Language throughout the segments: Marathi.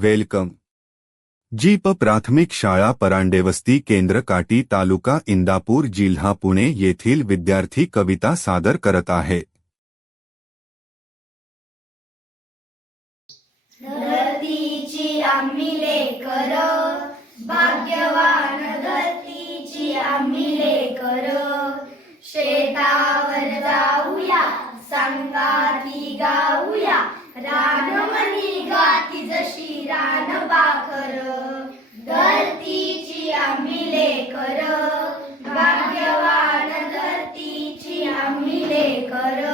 वेलकम. जीप प्राथमिक शाळा परांडेवस्ती केंद्र काटी तालुका इंदापूर जिल्हा पुणे येथील विद्यार्थी कविता सादर करत आहे. धरतीची आम्ही लेकर, भाग्यवान धरतीची आम्ही लेकर. शेतावर जाऊया, संगाती गाऊया, रानमणी गाती जशी रान पाखर. धरतीची आम्ही लेकर, भाग्यवान धरतीची आम्ही लेकर.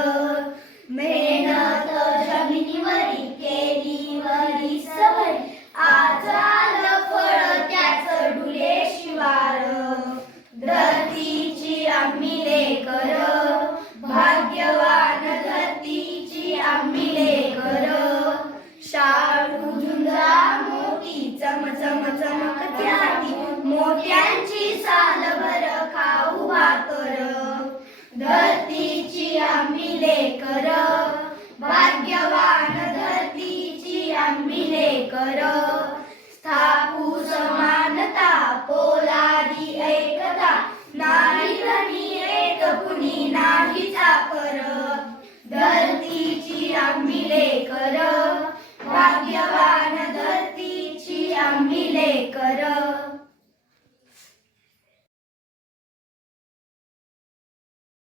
मेहनत जमिनीवरी केली वरी सवरी, आज आलं फळ त्याच डुले शिवार. धरतीची आम्ही लेकर, भाग्यवान धरतीची आम्ही लेकर. शाळू झुंजा मोती चमचम चमकती हाती, मोत्यांची सालभर खाऊ भाकर. धरतीची आम्ही लेकर, भाग्यवान धरतीची आम्ही लेकर. स्थापू समानता पोलादी एकता, नारी धनी एक कुणी नारी.